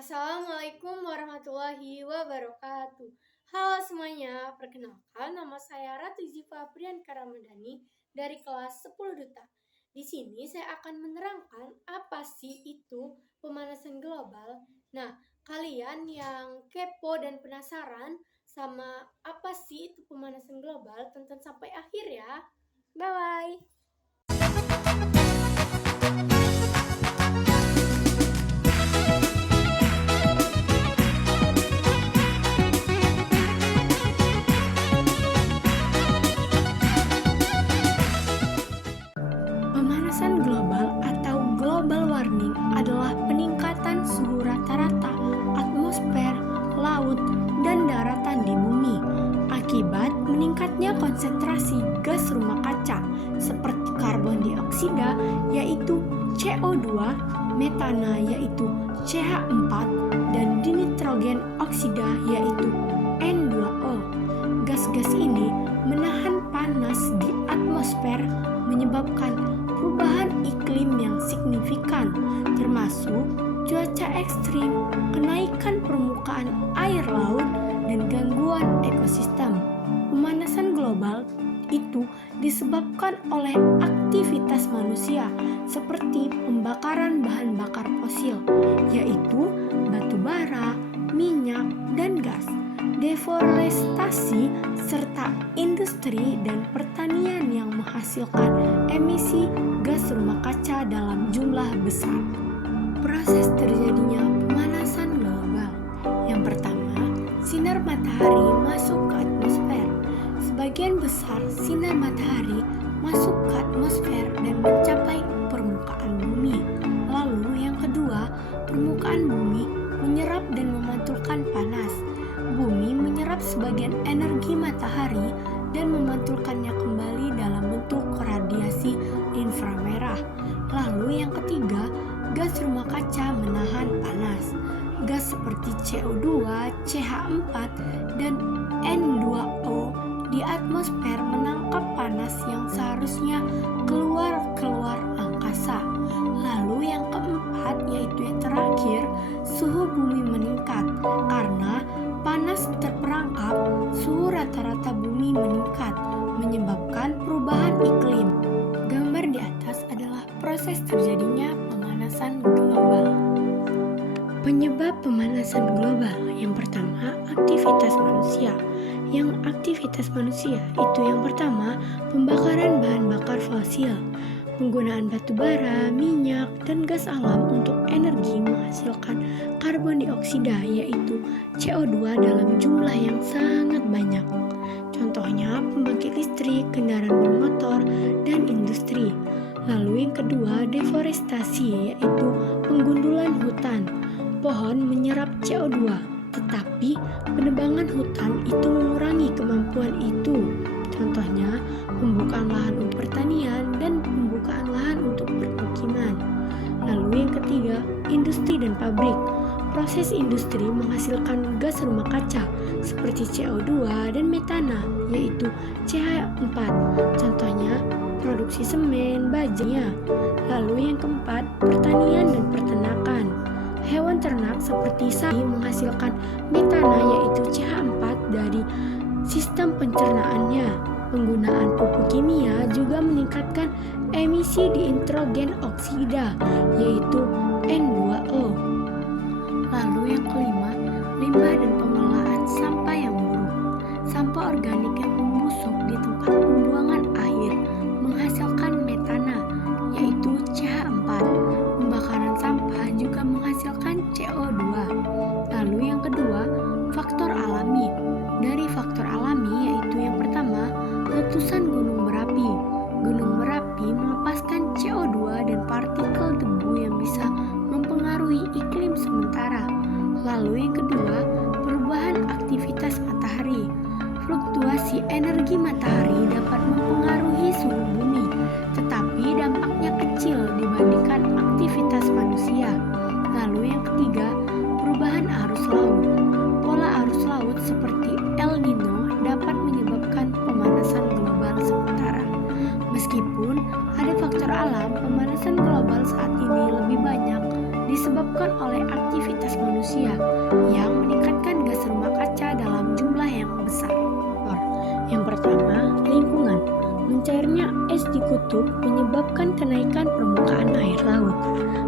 Assalamualaikum warahmatullahi wabarakatuh. Halo semuanya, perkenalkan nama saya Ratu Ziva Priyanka Ramadhani dari kelas 10 Duta. Di sini saya akan menerangkan apa sih itu pemanasan global. Nah, kalian yang kepo dan penasaran sama apa sih itu pemanasan global, tonton sampai akhir ya. Bye-bye. Pemanasan global atau global warming adalah peningkatan suhu rata-rata atmosfer, laut, dan daratan di bumi akibat meningkatnya konsentrasi gas rumah kaca seperti karbon dioksida yaitu CO2, metana yaitu CH4, dan dinitrogen oksida yaitu N2O. Gas-gas ini menahan panas di atmosfer menyebabkan perubahan iklim yang signifikan, termasuk cuaca ekstrim, kenaikan permukaan air laut, dan gangguan ekosistem. Pemanasan global itu disebabkan oleh aktivitas manusia seperti pembakaran bahan bakar fosil, yaitu batu bara, minyak, dan gas, deforestasi, serta industri dan pertanian yang menghasilkan emisi gas rumah kaca dalam jumlah besar. Proses terjadinya pemanasan global. Yang pertama, sinar matahari masuk ke atmosfer. Sebagian besar sinar matahari masuk ke atmosfer dan mencapai permukaan bumi. Lalu yang kedua, permukaan bumi menyerap dan memantulkan panas. Bumi menyerap sebagian energi matahari dan memantulkannya kembali dalam bentuk radiasi inframerah. Lalu yang ketiga, gas rumah kaca menahan panas. Gas seperti CO2, CH4, dan N2O di atmosfer menangkap panas yang seharusnya keluar angkasa. Lalu yang keempat, yaitu yang terakhir, suhu bumi meningkat. Karena panas terperangkap, suhu rata-rata bumi meningkat, menyebabkan perubahan iklim. Gambar di atas adalah proses terjadinya pemanasan global. Penyebab pemanasan global yang pertama, aktivitas manusia. Yang aktivitas manusia itu yang pertama, pembakaran bahan bakar fosil, penggunaan batu bara, minyak, dan gas alam untuk energi menghasilkan karbon dioksida yaitu CO2 dalam jumlah yang sangat banyak. Contohnya pembangkit listrik, kendaraan bermotor, dan industri. Lalu yang kedua, deforestasi yaitu penggundulan hutan. Pohon menyerap CO2, tetapi penebangan hutan itu mengurangi kemampuan itu. Contohnya, pembukaan lahan untuk pertanian dan pembukaan lahan untuk permukiman. Lalu yang ketiga, industri dan pabrik. Proses industri menghasilkan gas rumah kaca seperti CO2 dan metana, yaitu CH4. Contohnya, produksi semen, baja. Lalu yang keempat, pertanian dan peternakan. Hewan ternak seperti sapi menghasilkan metana yaitu CH4 dari sistem pencernaannya. Penggunaan pupuk kimia juga meningkatkan emisi dinitrogen oksida yaitu N2O. Lalu yang kelima, limbah dan pengelolaan sampah yang buruk. Sampah organik yang membusuk di tempat pembuangan akhir menghasilkan metana yaitu CH4. Pembakaran sampah juga menghasilkan CO2. Lalu yang kedua, faktor alami. Dari faktor alami yaitu yang pertama, letusan gunung berapi. Gunung berapi melepaskan CO2 dan partikel debu yang bisa mempengaruhi iklim sementara. Lalu yang kedua, perubahan aktivitas matahari. Fluktuasi energi matahari dapat mempengaruhi suhu bumi, tetapi dampaknya kecil dibandingkan aktivitas manusia. Lalu yang ketiga, perubahan arus laut. Pola arus laut seperti El Nino dapat menyebabkan pemanasan global sementara. Meskipun ada faktor alam, pemanasan global saat ini lebih banyak disebabkan oleh aktivitas manusia. yang meningkatkan gas rumah kaca dalam jumlah yang besar. Yang pertama, lingkungan. Mencairnya es di kutub menyebabkan kenaikan permukaan air laut.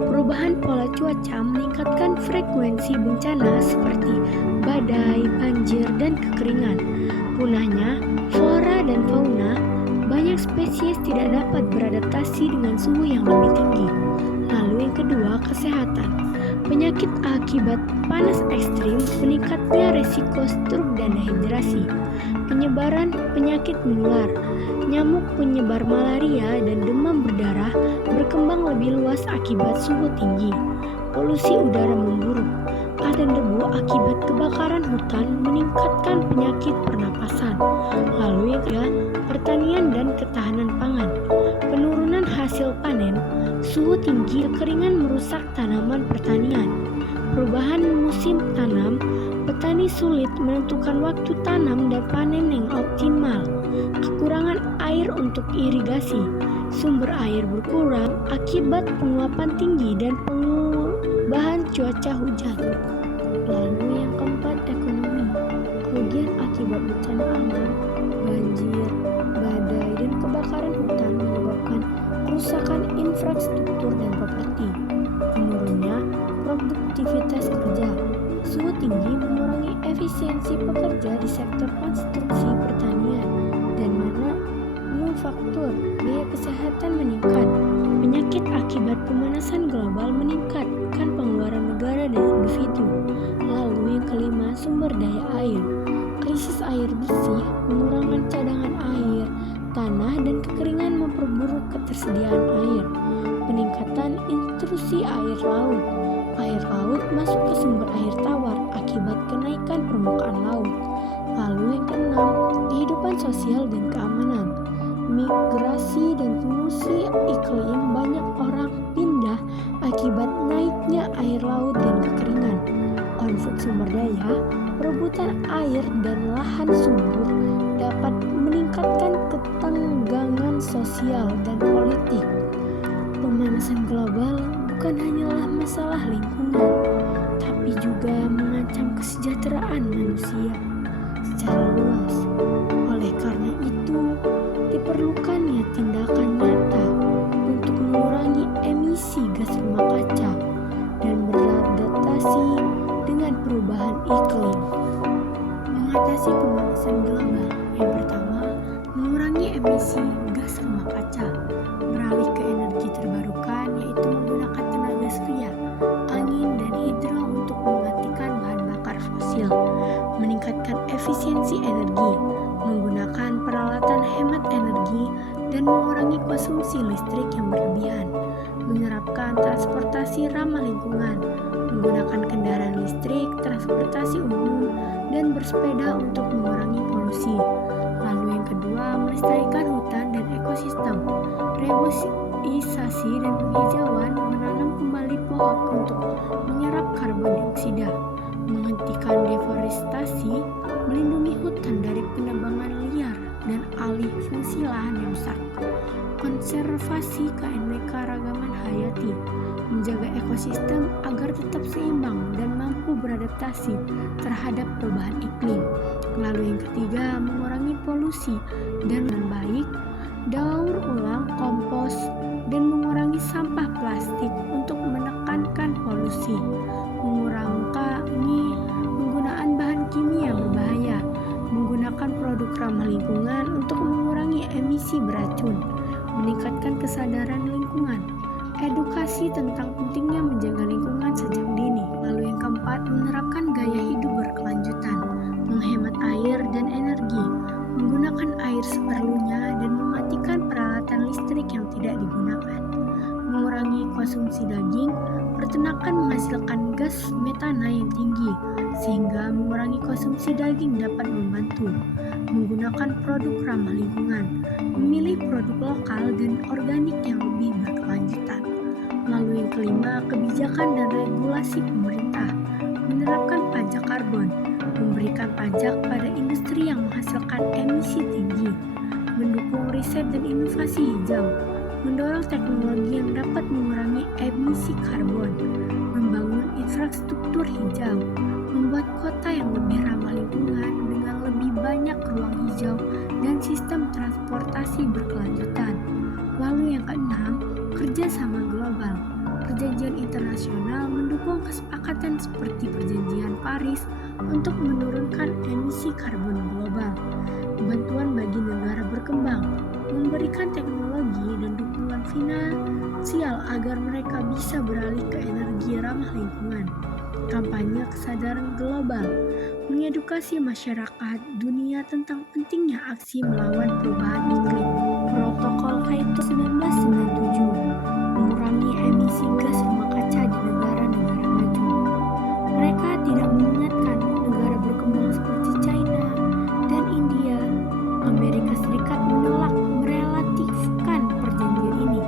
Perubahan pola cuaca meningkatkan frekuensi bencana seperti badai, banjir, dan kekeringan. Punahnya flora dan fauna, banyak spesies tidak dapat beradaptasi dengan suhu yang lebih tinggi. Lalu yang kedua, kesehatan. Penyakit akibat panas ekstrim, meningkatnya resiko stroke dan dehidrasi. Penyebaran penyakit menular. Nyamuk penyebar malaria dan demam berdarah berkembang lebih luas akibat suhu tinggi. Polusi udara memburuk. Asap dan debu akibat kebakaran hutan meningkatkan penyakit pernapasan. Lalu yang ketiga, pertanian dan ketahanan pangan. Penurunan hasil panen, suhu tinggi, kekeringan merusak tanaman pertanian. Perubahan musim tanam, petani sulit menentukan waktu tanam dan panen yang optimal. Kekurangan air untuk irigasi, sumber air berkurang akibat penguapan tinggi dan perubahan cuaca hujan. Lalu yang keempat, ekonomi. Kerugian akibat bencana alam, banjir, badai, dan kebakaran hutan menyebabkan kerusakan infrastruktur dan properti. Menurunnya produktivitas kerja. Suhu tinggi mengurangi efisiensi pekerja di sektor konstruksi pertanian dan manufaktur. Biaya kesehatan meningkat. Penyakit akibat pemanasan global meningkatkan pengeluaran negara dan individu. Lalu yang kelima, sumber daya air. Krisis air bersih, pengurangan cadangan air, tanah, dan kekeringan memperburuk ketersediaan air. Peningkatan intrusi air laut. Air laut masuk ke sumber air tawar akibat kenaikan permukaan laut. Lalu yang keenam, kehidupan sosial dan keamanan. Migrasi dan pengungsi iklim, banyak orang pindah akibat naiknya air laut dan kekeringan. Konflik sumber daya, perebutan air dan lahan subur dapat meningkatkan ketegangan sosial dan politik. Pemanasan global bukan hanyalah masalah lingkungan, tapi juga mengancam kesejahteraan manusia secara luas. Oleh karena itu, diperlukannya tindakan nyata untuk mengurangi emisi gas rumah kaca dan beradaptasi dengan perubahan iklim. Mengatasi pemanasan global, yang pertama, mengurangi emisi gas rumah kaca, beralih ke energi terbarukan, yaitu menggunakan tenaga surya, angin, dan hidro untuk menggantikan bahan bakar fosil, meningkatkan efisiensi energi, menggunakan peralatan hemat energi, dan mengurangi konsumsi listrik yang berlebihan, menerapkan transportasi ramah lingkungan, menggunakan kendaraan listrik, transportasi umum, dan bersepeda untuk mengurangi polusi. Lalu yang kedua, melestarikan hutan dan ekosistem, reboisasi dan penghijauan, menanam kembali pohon untuk menyerap karbon dioksida, menghentikan deforestasi, melindungi hutan dari penebangan liar dan alih fungsi lahan yang rusak, konservasi keanekaragaman hayati, menjaga ekosistem agar tetap seimbang dan mampu beradaptasi terhadap perubahan iklim. Lalu yang ketiga, mengurangi polusi dan baik, daur ulang, kompos, dan mengurangi sampah plastik untuk menekankan polusi, mengurangi penggunaan bahan kimia berbahaya, menggunakan produk ramah lingkungan untuk mengurangi emisi beracun, meningkatkan kesadaran lingkungan, edukasi tentang pentingnya menjaga lingkungan sejak dini. Lalu yang keempat, menerapkan gaya hidup berkelanjutan, menghemat air dan energi, menggunakan air seperlunya, dan mematikan peralatan listrik yang tidak digunakan, mengurangi konsumsi daging. Peternakan menghasilkan gas metana yang tinggi, sehingga mengurangi konsumsi daging dapat membantu. Menggunakan produk ramah lingkungan, memilih produk lokal dan organik yang lebih berkelanjutan. Lalu yang kelima, kebijakan dan regulasi pemerintah, menerapkan pajak karbon, memberikan pajak pada industri yang menghasilkan emisi tinggi, mendukung riset dan inovasi hijau, mendorong teknologi yang dapat mengurangi emisi karbon, membangun infrastruktur hijau, membuat kota yang lebih ramah lingkungan dengan lebih banyak ruang hijau dan sistem transportasi berkelanjutan. Lalu yang keenam, kerjasama global. Perjanjian internasional mendukung kesepakatan seperti Perjanjian Paris untuk menurunkan emisi karbon global. Bantuan bagi negara berkembang, memberikan teknologi dan dukungan finansial agar mereka bisa beralih ke energi ramah lingkungan. Kampanye kesadaran global, mengedukasi masyarakat dunia tentang pentingnya aksi melawan perubahan iklim. Protokol Kyoto 1997 mengurangi emisi gas rumah kaca di negara-negara maju. Mereka tidak mengingatkan negara berkembang seperti China dan India. Amerika Serikat menolak merelatifkan perjanjian ini.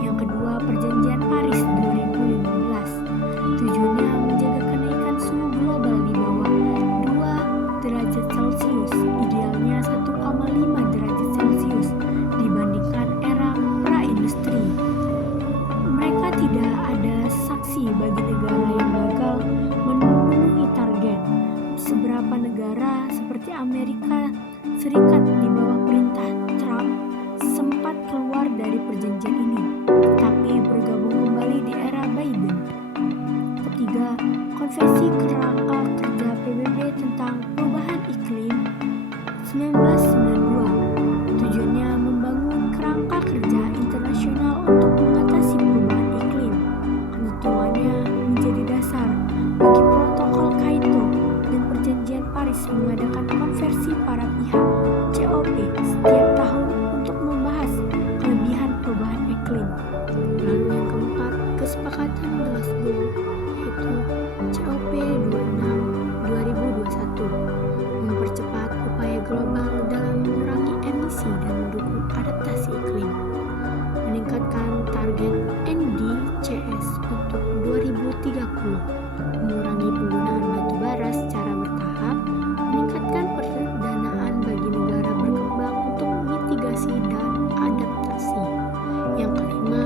Yang kedua, Perjanjian Paris 2015. Tujuannya menjaga kenaikan suhu global di bawah 2 derajat Celcius, idealnya 1,5 derajat Celcius dibandingkan era pra-industri. Mereka tidak ada saksi bagi negara yang gagal memenuhi target. Beberapa negara seperti Amerika Serikat di bawah perintah Trump sempat keluar dari perjanjian ini, tetapi bergabung kembali di era Biden. Ketiga, Konvensi Kerangka Kerja PBB tentang Perubahan Iklim 1992. Tujuannya membangun kerangka kerja internasional untuk mengatasi perubahan iklim. Ketentuannya menjadi dasar bagi Protokol Kyoto dan Perjanjian Paris mengadakan konversi para pihak COP setiap tahun untuk membahas kelebihan perubahan iklim. Lalu yang keempat, kesepakatan Glasgow yaitu COP 26 2021 mempercepat upaya global dalam mengurangi emisi dan mendukung adaptasi iklim, meningkatkan target NDCS untuk 2030, mengurangi penggunaan batu bara secara bertahap, meningkatkan perdanaan bagi negara berkembang untuk mitigasi dan adaptasi. Yang kelima,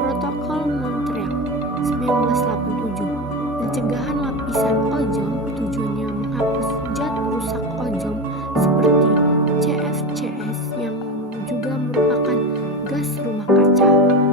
Protokol Montreal 1987, pencegahan lapisan ozon, tujuannya menghapus zat rusak ozon seperti CFCs yang juga merupakan gas rumah kaca.